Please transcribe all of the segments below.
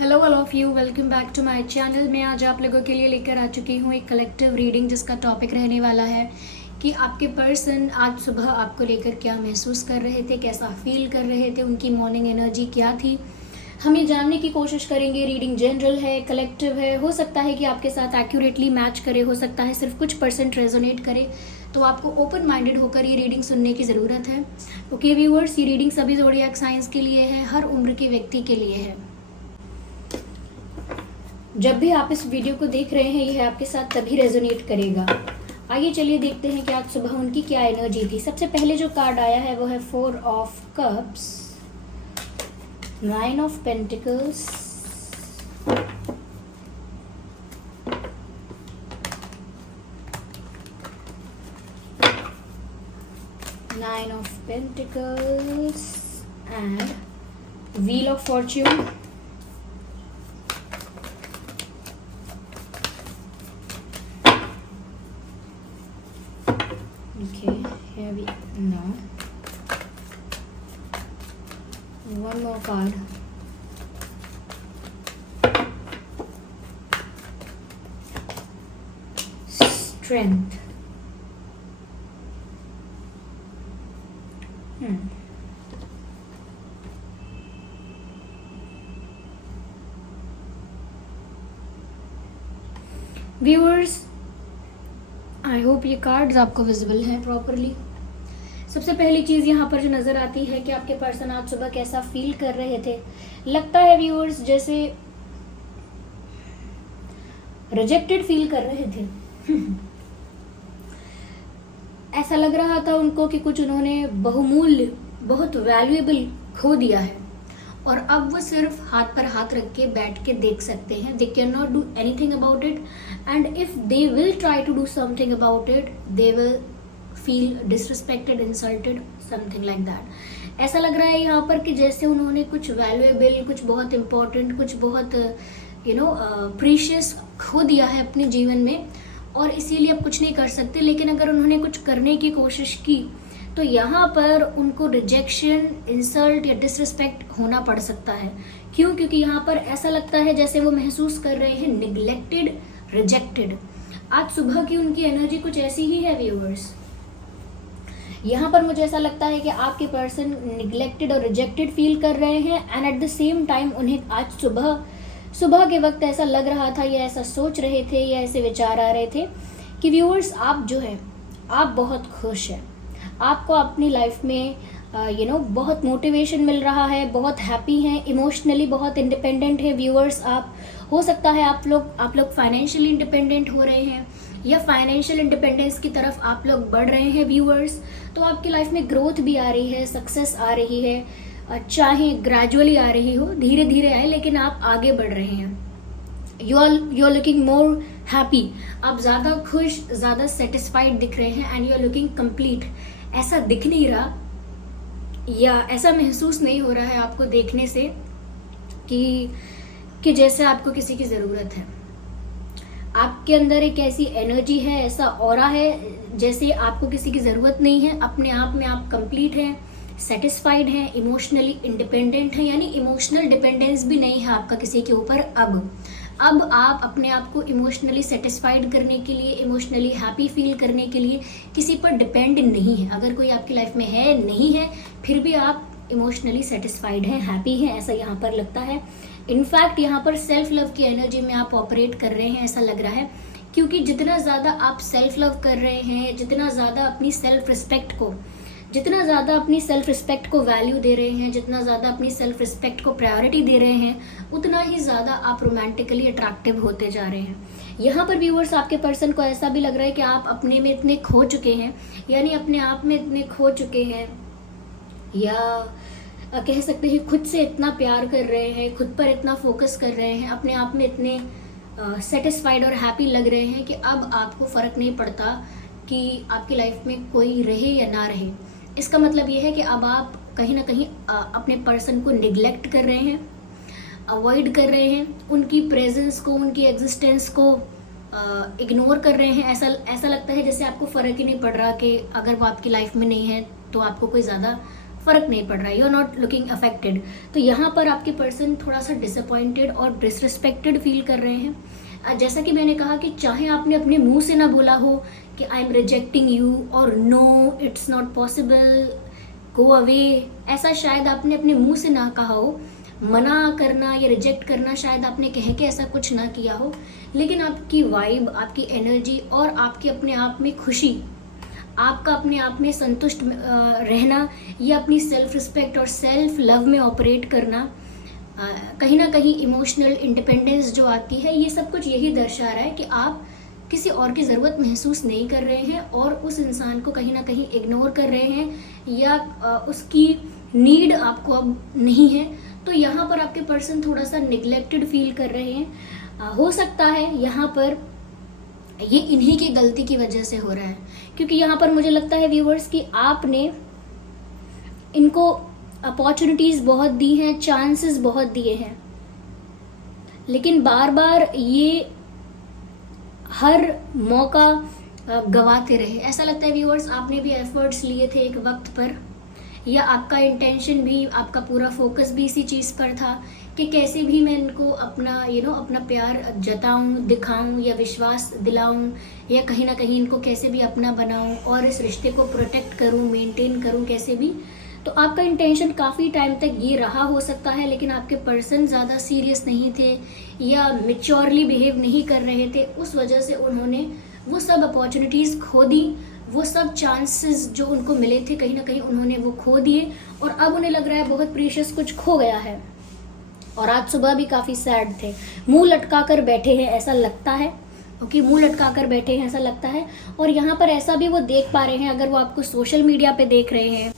Hello all of you, welcome back to my channel. मैं आज आप लोगों के लिए लेकर आ चुकी हूँ एक कलेक्टिव रीडिंग जिसका टॉपिक रहने वाला है कि आपके पर्सन आज सुबह आपको लेकर क्या महसूस कर रहे थे, कैसा फील कर रहे थे, उनकी मॉर्निंग एनर्जी क्या थी। हम ये जानने की कोशिश करेंगे। रीडिंग जनरल है, कलेक्टिव है, हो सकता है कि आपके साथ एक्यूरेटली मैच करे, हो सकता है सिर्फ कुछ परसेंट रेजोनेट करे, तो आपको ओपन माइंडेड होकर ये रीडिंग सुनने की ज़रूरत है। ओके व्यूअर्स, ये रीडिंग सभी ज़ोडिएक साइंस के लिए है, हर उम्र के व्यक्ति के लिए है। जब भी आप इस वीडियो को देख रहे हैं यह आपके साथ तभी रेजोनेट करेगा। आइए चलिए देखते हैं कि आज सुबह उनकी क्या एनर्जी थी। सबसे पहले जो कार्ड आया है वो है 4 of cups, 9 of pentacles, 9 of pentacles and wheel of Fortune. Okay, here we no. One more card. Strength. Viewers, I hope ये कार्ड्स आपको विजिबल हैं प्रॉपरली। सबसे पहली चीज़ यहाँ पर जो नज़र आती है कि आपके पर्सन आज सुबह कैसा फील कर रहे थे। लगता है व्यूअर्स जैसे रिजेक्टेड फील कर रहे थे। ऐसा लग रहा था उनको कि कुछ उन्होंने बहुमूल्य, बहुत वैल्यूएबल खो दिया है और अब वो सिर्फ हाथ पर हाथ रख के बैठ के देख सकते हैं। They can not do anything about it and if they will try to do something about it they will feel disrespected, insulted, something like that. ऐसा लग रहा है यहाँ पर कि जैसे उन्होंने कुछ वैल्यूएबल, कुछ बहुत इम्पोर्टेंट, कुछ बहुत प्रीशियस खो दिया है अपने जीवन में और इसीलिए अब कुछ नहीं कर सकते। लेकिन अगर उन्होंने कुछ करने की कोशिश की तो यहाँ पर उनको रिजेक्शन, इंसल्ट या डिसरिस्पेक्ट होना पड़ सकता है। क्यों? क्योंकि यहाँ पर ऐसा लगता है जैसे वो महसूस कर रहे हैं निग्लेक्टेड, रिजेक्टेड। आज सुबह की उनकी एनर्जी कुछ ऐसी ही है व्यूअर्स। यहाँ पर मुझे ऐसा लगता है कि आपके पर्सन निग्लेक्टेड और रिजेक्टेड फील कर रहे हैं and at the same time उन्हें आज सुबह के वक्त ऐसा लग रहा था या ऐसा सोच रहे थे या ऐसे विचार आ रहे थे कि व्यूअर्स आप जो है आप बहुत खुश हैं, आपको अपनी लाइफ में बहुत मोटिवेशन मिल रहा है, बहुत हैप्पी हैं, इमोशनली बहुत इंडिपेंडेंट है व्यूअर्स। आप हो सकता है आप लोग फाइनेंशियली इंडिपेंडेंट हो रहे हैं या फाइनेंशियल इंडिपेंडेंस की तरफ आप लोग बढ़ रहे हैं व्यूअर्स। तो आपकी लाइफ में ग्रोथ भी आ रही है, सक्सेस आ रही है, चाहे ग्रेजुअली आ रही हो, धीरे धीरे आए, लेकिन आप आगे बढ़ रहे हैं। You are looking more happy, आप ज़्यादा खुश, ज़्यादा सेटिस्फाइड दिख रहे हैं and you are looking complete. ऐसा दिख नहीं रहा या ऐसा महसूस नहीं हो रहा है आपको देखने से कि जैसे आपको किसी की ज़रूरत है। आपके अंदर एक ऐसी एनर्जी है, ऐसा ऑरा है जैसे आपको किसी की ज़रूरत नहीं है, अपने आप में आप कंप्लीट हैं, सेटिस्फाइड हैं, इमोशनली इंडिपेंडेंट हैं, यानी इमोशनल डिपेंडेंस भी नहीं है आपका किसी के ऊपर। अब आप अपने आप को इमोशनली सेटिस्फाइड करने के लिए, इमोशनली हैप्पी फील करने के लिए किसी पर डिपेंड नहीं है। अगर कोई आपकी लाइफ में है, नहीं है, फिर भी आप इमोशनली सेटिस्फाइड हैं, हैप्पी हैं, ऐसा यहाँ पर लगता है। इनफैक्ट यहाँ पर सेल्फ लव की एनर्जी में आप ऑपरेट कर रहे हैं, ऐसा लग रहा है। क्योंकि जितना ज़्यादा आप सेल्फ लव कर रहे हैं, जितना ज़्यादा अपनी सेल्फ रिस्पेक्ट को वैल्यू दे रहे हैं, जितना ज़्यादा अपनी सेल्फ रिस्पेक्ट को प्रायोरिटी दे रहे हैं, उतना ही ज़्यादा आप रोमांटिकली अट्रैक्टिव होते जा रहे हैं। यहाँ पर व्यूअर्स आपके पर्सन को ऐसा भी लग रहा है कि आप अपने में इतने खो चुके हैं, यानी अपने आप में इतने खो चुके हैं, या कह सकते हैं खुद से इतना प्यार कर रहे हैं, खुद पर इतना फोकस कर रहे हैं, अपने आप में इतने सेटिस्फाइड और हैप्पी लग रहे हैं कि अब आपको फ़र्क नहीं पड़ता कि आपकी लाइफ में कोई रहे या ना रहे। इसका मतलब ये है कि अब आप कहीं ना कहीं अपने पर्सन को निगलेक्ट कर रहे हैं, अवॉइड कर रहे हैं, उनकी प्रेजेंस को, उनकी एग्जिस्टेंस को इग्नोर कर रहे हैं। ऐसा लगता है जैसे आपको फ़र्क ही नहीं पड़ रहा कि अगर वो आपकी लाइफ में नहीं है तो आपको कोई ज़्यादा फ़र्क नहीं पड़ रहा है, you are not looking affected. तो यहाँ पर आपके पर्सन थोड़ा सा डिसअपॉइंटेड और डिसरिस्पेक्टेड फील कर रहे हैं। जैसा कि मैंने कहा कि चाहे आपने अपने मुंह से ना बोला हो कि आई एम रिजेक्टिंग यू और no it's not possible, go away, ऐसा शायद आपने अपने मुंह से ना कहा हो, मना करना या रिजेक्ट करना शायद आपने कह के ऐसा कुछ ना किया हो, लेकिन आपकी वाइब, आपकी एनर्जी और आपकी अपने आप में खुशी, आपका अपने आप में संतुष्ट रहना या अपनी सेल्फ रिस्पेक्ट और सेल्फ लव में ऑपरेट करना, कहीं ना कहीं इमोशनल इंडिपेंडेंस जो आती है, ये सब कुछ यही दर्शा रहा है कि आप किसी और की ज़रूरत महसूस नहीं कर रहे हैं और उस इंसान को कहीं ना कहीं इग्नोर कर रहे हैं या उसकी नीड आपको अब नहीं है। तो यहाँ पर आपके पर्सन थोड़ा सा निगलेक्टेड फील कर रहे हैं। हो सकता है यहाँ पर ये इन्हीं की गलती की वजह से हो रहा है, क्योंकि यहाँ पर मुझे लगता है व्यूवर्स कि आपने इनको अपॉर्चुनिटीज़ बहुत दी हैं, चांसेस बहुत दिए हैं, लेकिन बार बार ये हर मौका गवाते रहे। ऐसा लगता है व्यूअर्स आपने भी एफर्ट्स लिए थे एक वक्त पर, या आपका इंटेंशन भी, आपका पूरा फोकस भी इसी चीज़ पर था कि कैसे भी मैं इनको अपना अपना प्यार जताऊं, दिखाऊं या विश्वास दिलाऊं या कहीं ना कहीं इनको कैसे भी अपना बनाऊं और इस रिश्ते को प्रोटेक्ट करूं, मेंटेन करूं कैसे भी। तो आपका इंटेंशन काफ़ी टाइम तक ये रहा हो सकता है, लेकिन आपके पर्सन ज़्यादा सीरियस नहीं थे या मेच्योरली बिहेव नहीं कर रहे थे, उस वजह से उन्होंने वो सब अपॉर्चुनिटीज़ खो दी, वो सब चांसेस जो उनको मिले थे कहीं ना कहीं उन्होंने वो खो दिए और अब उन्हें लग रहा है बहुत प्रीशियस कुछ खो गया है। और आज सुबह भी काफ़ी सैड थे, मुंह लटका कर बैठे हैं ऐसा लगता है, ओके, मुंह लटका कर बैठे हैं ऐसा लगता है। और यहाँ पर ऐसा भी वो देख पा रहे हैं, अगर वो आपको सोशल मीडिया पे देख रहे हैं,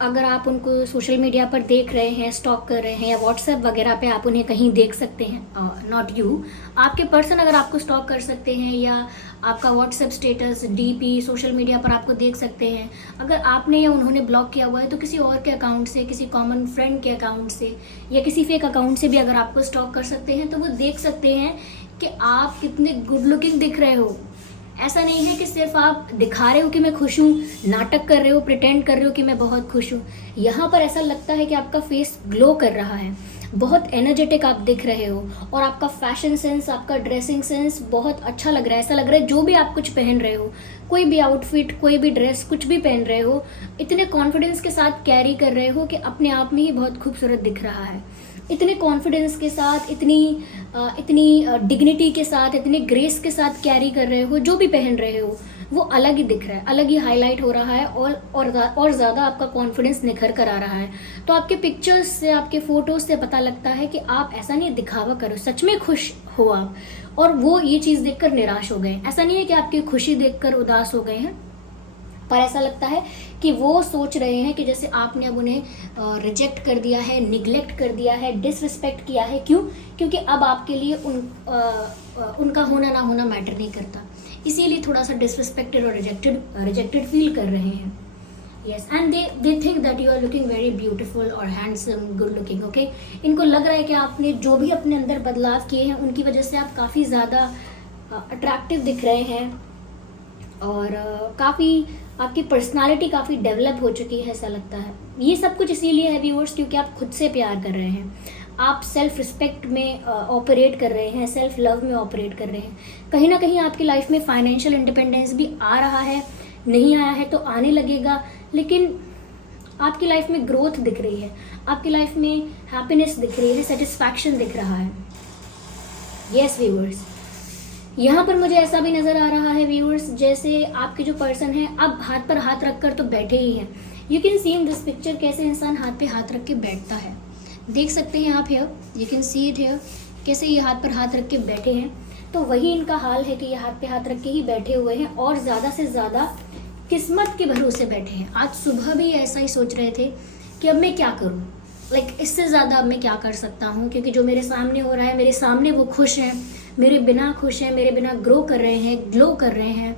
अगर आप उनको सोशल मीडिया पर देख रहे हैं, स्टॉक कर रहे हैं या व्हाट्सएप वगैरह पे आप उन्हें कहीं देख सकते हैं, नॉट यू, आपके पर्सन अगर आपको स्टॉक कर सकते हैं या आपका WhatsApp status, DP social media पर आपको देख सकते हैं। अगर आपने या उन्होंने ब्लॉक किया हुआ है तो किसी और के अकाउंट से, किसी कॉमन फ्रेंड के अकाउंट से या किसी फेक अकाउंट से भी अगर आपको स्टॉक कर सकते हैं तो वो देख सकते हैं कि आप कितने गुड लुकिंग दिख रहे हो। ऐसा नहीं है कि सिर्फ आप दिखा रहे हो कि मैं खुश हूँ, नाटक कर रहे हो, प्रिटेंड कर रहे हो कि मैं बहुत खुश हूँ। यहाँ पर ऐसा लगता है कि आपका फेस ग्लो कर रहा है, बहुत एनर्जेटिक आप दिख रहे हो और आपका फैशन सेंस, आपका ड्रेसिंग सेंस बहुत अच्छा लग रहा है। ऐसा लग रहा है जो भी आप कुछ पहन रहे हो, कोई भी आउटफिट, कोई भी ड्रेस, कुछ भी पहन रहे हो, इतने कॉन्फिडेंस के साथ कैरी कर रहे हो कि अपने आप में ही बहुत खूबसूरत दिख रहा है। इतने कॉन्फिडेंस के साथ, इतनी डिग्निटी के साथ, इतने ग्रेस के साथ कैरी कर रहे हो, जो भी पहन रहे हो वो अलग ही दिख रहा है, अलग ही हाईलाइट हो रहा है और ज़्यादा आपका कॉन्फिडेंस निखर कर आ रहा है। तो आपके पिक्चर्स से, आपके फोटोज से पता लगता है कि आप ऐसा नहीं दिखावा करो, सच में खुश हो आप, और वो ये चीज़ देखकर निराश हो गए। ऐसा नहीं है कि आपकी खुशी देखकर उदास हो गए हैं, पर ऐसा लगता है कि वो सोच रहे हैं कि जैसे आपने अब उन्हें रिजेक्ट कर दिया है, निगलेक्ट कर दिया है, डिसरिस्पेक्ट किया है। क्यों? क्योंकि अब आपके लिए उनका होना ना होना मैटर नहीं करता, इसीलिए थोड़ा सा डिसरिस्पेक्टेड और रिजेक्टेड फील कर रहे हैं। Yes, and they think that you are looking very beautiful और हैंडसम, गुड लुकिंग, ओके। इनको लग रहा है कि आपने जो भी अपने अंदर बदलाव किए हैं उनकी वजह से आप काफ़ी ज़्यादा अट्रैक्टिव दिख रहे हैं और काफ़ी आपकी पर्सनालिटी काफ़ी डेवलप हो चुकी है, ऐसा लगता है। ये सब कुछ इसीलिए है व्यूअर्स क्योंकि आप खुद से प्यार कर रहे हैं, आप सेल्फ रिस्पेक्ट में ऑपरेट कर रहे हैं, सेल्फ लव में ऑपरेट कर रहे हैं। कहीं ना कहीं आपकी लाइफ में फाइनेंशियल इंडिपेंडेंस भी आ रहा है, नहीं आया है तो आने लगेगा, लेकिन आपकी लाइफ में ग्रोथ दिख रही है, आपकी लाइफ में हैप्पीनेस दिख रही है, सेटिस्फैक्शन दिख रहा है। यस व्यूअर्स, यहाँ पर मुझे ऐसा भी नज़र आ रहा है व्यूअर्स जैसे आपके जो पर्सन है अब हाथ पर हाथ रखकर तो बैठे ही हैं। You can see in this picture कैसे इंसान हाथ पे हाथ रख के बैठता है, देख सकते हैं आप here, you can see it here, कैसे ये हाथ पर हाथ रख के बैठे हैं। तो वही इनका हाल है कि ये हाथ पे हाथ रख के ही बैठे हुए हैं और ज़्यादा से ज़्यादा किस्मत के भरोसे बैठे हैं। आज सुबह भी ऐसा ही सोच रहे थे कि अब मैं क्या करूँ, लाइक इससे ज़्यादा अब मैं क्या कर सकता हूँ, क्योंकि जो मेरे सामने हो रहा है, मेरे सामने वो खुश हैं, मेरे बिना खुश हैं, मेरे बिना ग्रो कर रहे हैं, ग्लो कर रहे हैं,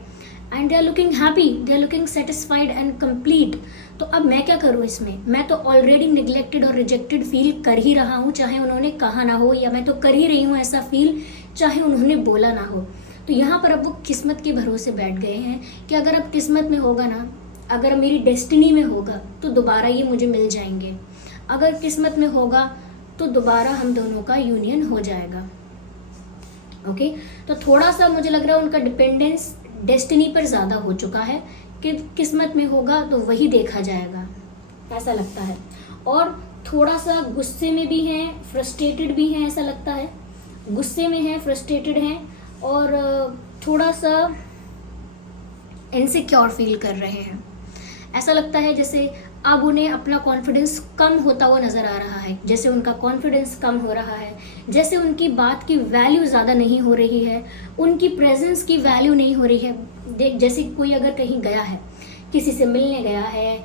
and they are looking happy, they are looking satisfied and complete. तो अब मैं क्या करूँ इसमें? मैं तो ऑलरेडी निगलेक्टेड और रिजेक्टेड फील कर ही रहा हूँ, चाहे उन्होंने कहा ना हो, या मैं तो कर ही रही हूँ ऐसा फील चाहे उन्होंने बोला ना हो। तो यहाँ पर अब वो किस्मत के भरोसे बैठ गए हैं कि अगर अब किस्मत में होगा ना अगर मेरी डेस्टिनी में होगा तो दोबारा ये मुझे मिल जाएंगे, अगर किस्मत में होगा तो दोबारा हम दोनों का यूनियन हो जाएगा। ओके, तो थोड़ा सा मुझे लग रहा है उनका डिपेंडेंस डेस्टिनी पर ज़्यादा हो चुका है कि किस्मत में होगा तो वही देखा जाएगा, ऐसा लगता है। और थोड़ा सा गुस्से में भी हैं, फ्रस्ट्रेटेड भी हैं, ऐसा लगता है। गुस्से में हैं, फ्रस्ट्रेटेड हैं और थोड़ा सा इनसिक्योर फील कर रहे हैं। ऐसा लगता है जैसे अब उन्हें अपना कॉन्फिडेंस कम होता हुआ नज़र आ रहा है, जैसे उनका कॉन्फिडेंस कम हो रहा है, जैसे उनकी बात की वैल्यू ज़्यादा नहीं हो रही है, उनकी प्रेजेंस की वैल्यू नहीं हो रही है। जैसे कोई अगर कहीं गया है, किसी से मिलने गया है,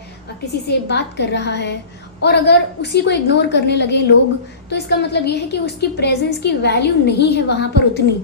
किसी से बात कर रहा है और अगर उसी को इग्नोर करने लगे लोग, तो इसका मतलब ये है कि उसकी प्रेजेंस की वैल्यू नहीं है वहाँ पर उतनी।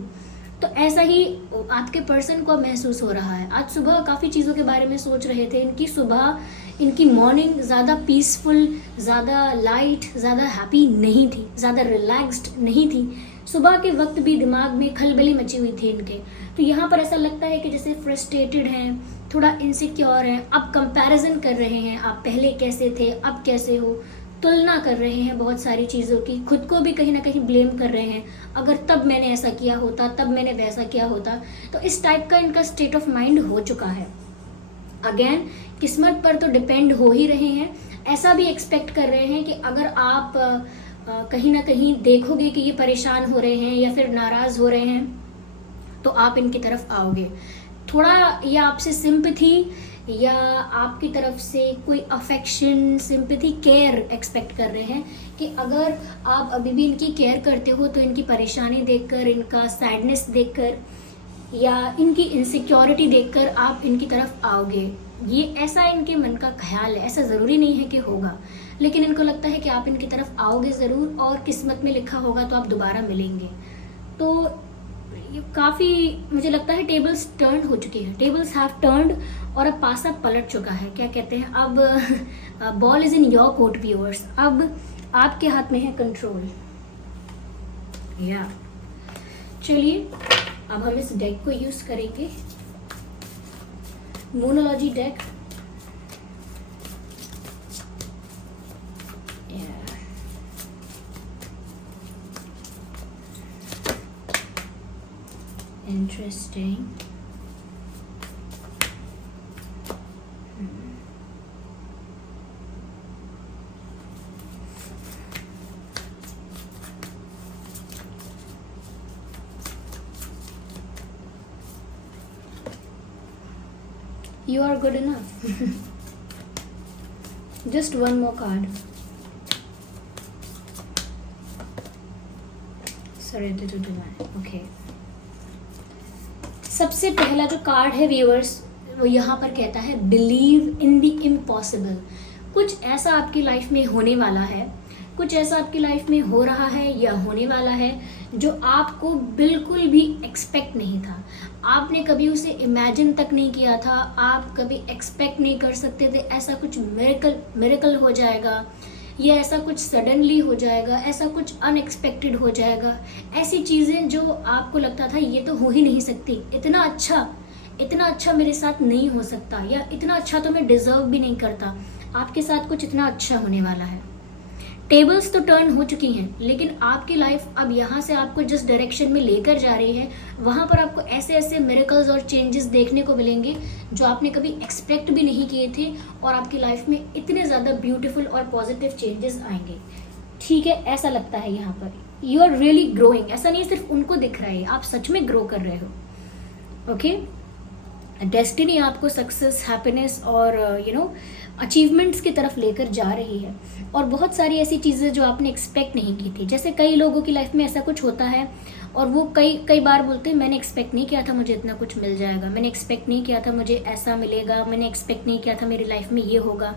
तो ऐसा ही आपके पर्सन को महसूस हो रहा है। आज सुबह काफ़ी चीज़ों के बारे में सोच रहे थे। इनकी सुबह, इनकी मॉर्निंग ज़्यादा पीसफुल, ज़्यादा लाइट, ज़्यादा हैप्पी नहीं थी, ज़्यादा रिलैक्स्ड नहीं थी। सुबह के वक्त भी दिमाग में खलबली मची हुई थी इनके। तो यहाँ पर ऐसा लगता है कि जैसे फ्रस्ट्रेटेड हैं, थोड़ा इनसिक्योर हैं, अब कंपैरिजन कर रहे हैं, आप पहले कैसे थे अब कैसे हो, तुलना कर रहे हैं बहुत सारी चीज़ों की, खुद को भी कहीं ना कहीं ब्लेम कर रहे हैं, अगर तब मैंने ऐसा किया होता, तब मैंने वैसा किया होता। तो इस टाइप का इनका स्टेट ऑफ माइंड हो चुका है। अगेन किस्मत पर तो डिपेंड हो ही रहे हैं, ऐसा भी एक्सपेक्ट कर रहे हैं कि अगर आप कहीं ना कहीं देखोगे कि ये परेशान हो रहे हैं या फिर नाराज़ हो रहे हैं तो आप इनकी तरफ आओगे। थोड़ा या आपसे सिंपैथी या आपकी तरफ से कोई अफेक्शन, सिंपैथी, केयर एक्सपेक्ट कर रहे हैं कि अगर आप अभी भी इनकी केयर करते हो तो इनकी परेशानी देखकर, इनका सैडनेस देखकर या इनकी इनसिक्योरिटी देखकर आप इनकी तरफ आओगे। ये ऐसा इनके मन का ख्याल है, ऐसा ज़रूरी नहीं है कि होगा, लेकिन इनको लगता है कि आप इनकी तरफ आओगे ज़रूर और किस्मत में लिखा होगा तो आप दोबारा मिलेंगे। तो ये काफ़ी मुझे लगता है टेबल्स टर्न हो चुकी है, टेबल्स हैव टर्न्ड और अब पासा पलट चुका है। क्या कहते हैं, अब ball is in your court viewers, अब आपके हाथ में है कंट्रोल। या चलिए अब हम इस डेक को यूज करेंगे, मूनोलॉजी deck. Interesting. You are good enough. Just one more card. Surrender to divine. Okay. सबसे पहला जो कार्ड है व्यूअर्स, वो यहाँ पर कहता है बिलीव इन द इम्पॉसिबल। कुछ ऐसा आपकी लाइफ में होने वाला है, कुछ ऐसा आपकी लाइफ में हो रहा है या होने वाला है जो आपको बिल्कुल भी एक्सपेक्ट नहीं था। आपने कभी उसे इमेजिन तक नहीं किया था, आप कभी एक्सपेक्ट नहीं कर सकते थे ऐसा कुछ मिरेकल हो जाएगा या ऐसा कुछ सडनली हो जाएगा, ऐसा कुछ अनएक्सपेक्टेड हो जाएगा। ऐसी चीज़ें जो आपको लगता था ये तो हो ही नहीं सकती, इतना अच्छा मेरे साथ नहीं हो सकता, या इतना अच्छा तो मैं डिज़र्व भी नहीं करता, आपके साथ कुछ इतना अच्छा होने वाला है। टेबल्स तो टर्न हो चुकी हैं, लेकिन आपकी लाइफ अब यहाँ से आपको जिस डायरेक्शन में लेकर जा रही है वहाँ पर आपको ऐसे ऐसे मिरेकल्स और चेंजेस देखने को मिलेंगे जो आपने कभी एक्सपेक्ट भी नहीं किए थे, और आपकी लाइफ में इतने ज़्यादा ब्यूटीफुल और पॉजिटिव चेंजेस आएंगे। ठीक है, ऐसा लगता है यहाँ पर यू आर रियली ग्रोइंग। ऐसा नहीं सिर्फ उनको दिख रहा है, आप सच में ग्रो कर रहे हो। ओके, डेस्टिनी आपको सक्सेस, हैप्पीनेस और अचीवमेंट्स की तरफ लेकर जा रही है, और बहुत सारी ऐसी चीज़ें जो आपने एक्सपेक्ट नहीं की थी। जैसे कई लोगों की लाइफ में ऐसा कुछ होता है और वो कई बार बोलते हैं मैंने एक्सपेक्ट नहीं किया था मुझे इतना कुछ मिल जाएगा, मैंने एक्सपेक्ट नहीं किया था मुझे ऐसा मिलेगा, मैंने एक्सपेक्ट नहीं किया था मेरी लाइफ में ये होगा।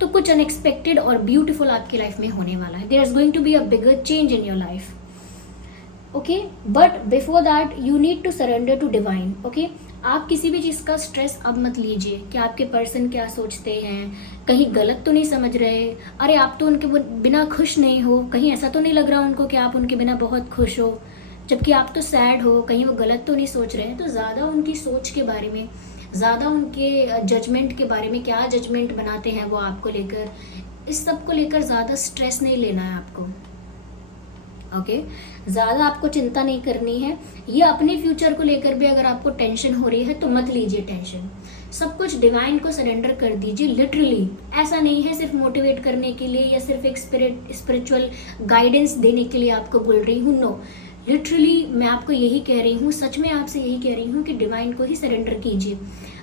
तो कुछ अनएक्सपेक्टेड और ब्यूटीफुल आपकी लाइफ में होने वाला है। There is going to be a bigger change in your life. Okay, but before that you need to surrender to divine. Okay, आप किसी भी चीज़ का स्ट्रेस अब मत लीजिए कि आपके पर्सन क्या सोचते हैं, कहीं गलत तो नहीं समझ रहे, अरे आप तो उनके बिना खुश नहीं हो, कहीं ऐसा तो नहीं लग रहा उनको कि आप उनके बिना बहुत खुश हो जबकि आप तो सैड हो, कहीं वो गलत तो नहीं सोच रहे हैं। तो ज़्यादा उनकी सोच के बारे में, ज़्यादा उनके जजमेंट के बारे में, क्या जजमेंट बनाते हैं वो आपको लेकर, इस सब को लेकर ज़्यादा स्ट्रेस नहीं लेना है आपको। ओके, ज़्यादा आपको चिंता नहीं करनी है। ये अपने फ्यूचर को लेकर भी अगर आपको टेंशन हो रही है तो मत लीजिए टेंशन, सब कुछ डिवाइन को सरेंडर कर दीजिए। लिटरली ऐसा नहीं है सिर्फ मोटिवेट करने के लिए या सिर्फ एक स्पिरिचुअल गाइडेंस देने के लिए आपको बोल रही हूँ, नो, लिटरली मैं आपको यही कह रही हूँ, सच में आपसे यही कह रही हूँ कि डिवाइन को ही सरेंडर कीजिए।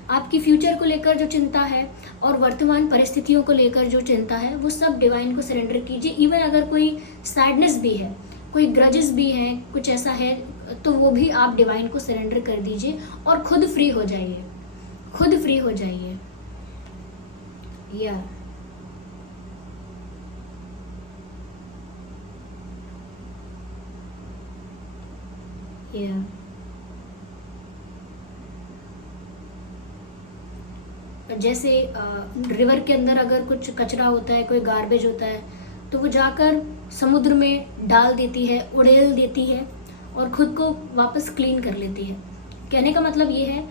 आपकी फ्यूचर को लेकर जो चिंता है और वर्तमान परिस्थितियों को लेकर जो चिंता है वो सब डिवाइन को सरेंडर कीजिए। इवन अगर कोई सैडनेस भी है, कोई ग्रजेस भी हैं, कुछ ऐसा है, तो वो भी आप डिवाइन को सरेंडर कर दीजिए और खुद फ्री हो जाइए, खुद फ्री हो जाइए। या जैसे रिवर के अंदर अगर कुछ कचरा होता है, कोई गार्बेज होता है, तो वो जाकर समुद्र में डाल देती है, उड़ेल देती है और खुद को वापस क्लीन कर लेती है। कहने का मतलब ये है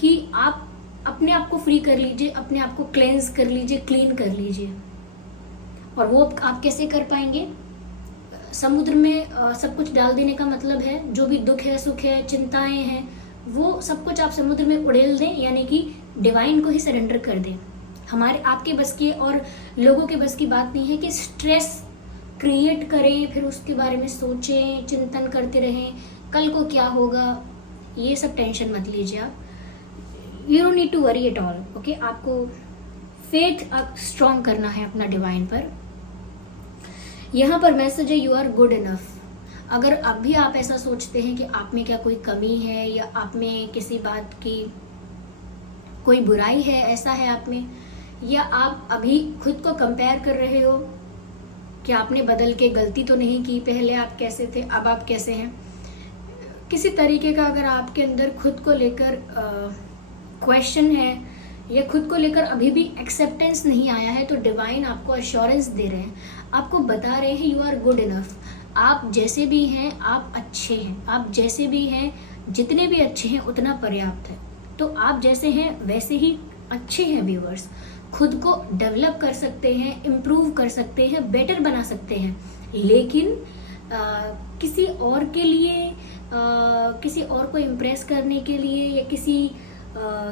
कि आप अपने आप को फ्री कर लीजिए, अपने आप को क्लेंस कर लीजिए, क्लीन कर लीजिए। और वो आप कैसे कर पाएंगे? समुद्र में सब कुछ डाल देने का मतलब है जो भी दुख है, सुख है, चिंताएं हैं, वो सब कुछ आप समुद्र में उड़ेल दें, यानी कि डिवाइन को ही सरेंडर कर दें। हमारे आपके बस की और लोगों के बस की बात नहीं है कि स्ट्रेस क्रिएट करें, फिर उसके बारे में सोचें, चिंतन करते रहें, कल को क्या होगा, ये सब टेंशन मत लीजिए आप। You don't need to worry at all, okay. आपको फेथ स्ट्रॉन्ग करना है अपना डिवाइन पर। यहाँ पर मैसेज है, यू आर गुड इनफ। अगर अब भी आप ऐसा सोचते हैं कि आप में क्या कोई कमी है या आप में किसी बात की कोई बुराई है, ऐसा है आप में, या आप अभी खुद को कंपेयर कर रहे हो कि आपने बदल के गलती तो नहीं की, पहले आप कैसे थे अब आप कैसे हैं, किसी तरीके का अगर आपके अंदर खुद को लेकर क्वेश्चन है या खुद को लेकर अभी भी एक्सेप्टेंस नहीं आया है, तो डिवाइन आपको अश्योरेंस दे रहे हैं, आपको बता रहे हैं यू आर गुड इनफ। आप जैसे भी हैं आप अच्छे हैं, आप जैसे भी हैं, जितने भी अच्छे हैं उतना पर्याप्त है। तो आप जैसे हैं वैसे ही अच्छे हैं व्यूअर्स। खुद को डेवलप कर सकते हैं, इम्प्रूव कर सकते हैं, बेटर बना सकते हैं, लेकिन किसी और के लिए, किसी और को इम्प्रेस करने के लिए या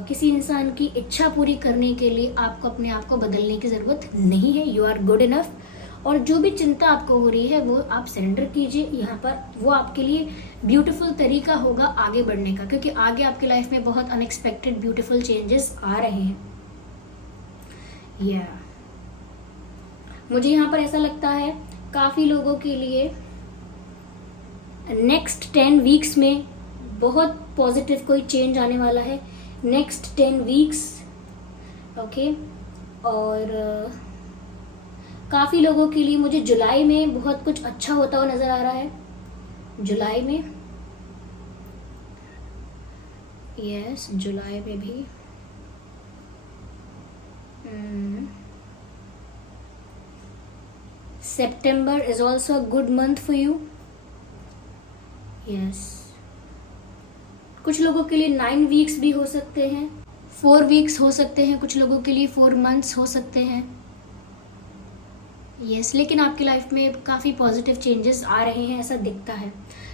किसी इंसान की इच्छा पूरी करने के लिए आपको अपने आप को बदलने की ज़रूरत नहीं है। You are good enough. और जो भी चिंता आपको हो रही है वो आप सरेंडर कीजिए यहाँ पर, वो आपके लिए ब्यूटीफुल तरीका होगा आगे बढ़ने का, क्योंकि आगे आपकी लाइफ में बहुत अनएक्सपेक्टेड ब्यूटीफुल चेंजेस आ रहे हैं। मुझे यहाँ पर ऐसा लगता है काफ़ी लोगों के लिए नेक्स्ट 10 वीक्स में बहुत पॉजिटिव कोई चेंज आने वाला है। Next 10 weeks, okay. और काफ़ी लोगों के लिए मुझे जुलाई में बहुत कुछ अच्छा होता हुआ नज़र आ रहा है। जुलाई में, यस, जुलाई में भी September is also a good month for you. Yes. कुछ लोगों के लिए 9 वीक्स भी हो सकते हैं, 4 वीक्स हो सकते हैं, कुछ लोगों के लिए 4 मंथ्स हो सकते हैं। यस, लेकिन आपकी लाइफ में काफ़ी पॉजिटिव चेंजेस आ रहे हैं, ऐसा दिखता है।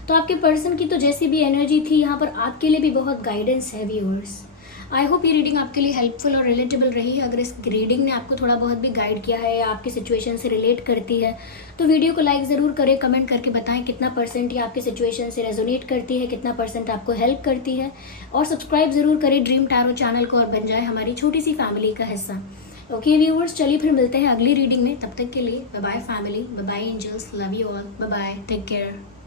तो आपके पर्सन की तो जैसी भी एनर्जी थी, यहाँ पर आपके लिए भी बहुत गाइडेंस है व्यूअर्स। आई होप ये रीडिंग आपके लिए हेल्पफुल और रिलेटेबल रही है। अगर इस रीडिंग ने आपको थोड़ा बहुत भी गाइड किया है या आपकी सिचुएशन से रिलेट करती है तो वीडियो को लाइक ज़रूर करें, कमेंट करके बताएं कितना परसेंट ये आपकी सिचुएशन से रेजोनेट करती है, कितना परसेंट आपको हेल्प करती है। और सब्सक्राइब ज़रूर करें ड्रीम टैरो चैनल को और बन जाए हमारी छोटी सी फैमिली का हिस्सा। ओके व्यूअर्स, चलिए फिर मिलते हैं अगली रीडिंग में। तब तक के लिए bye bye family, bye bye angels, love you all, bye bye, take care.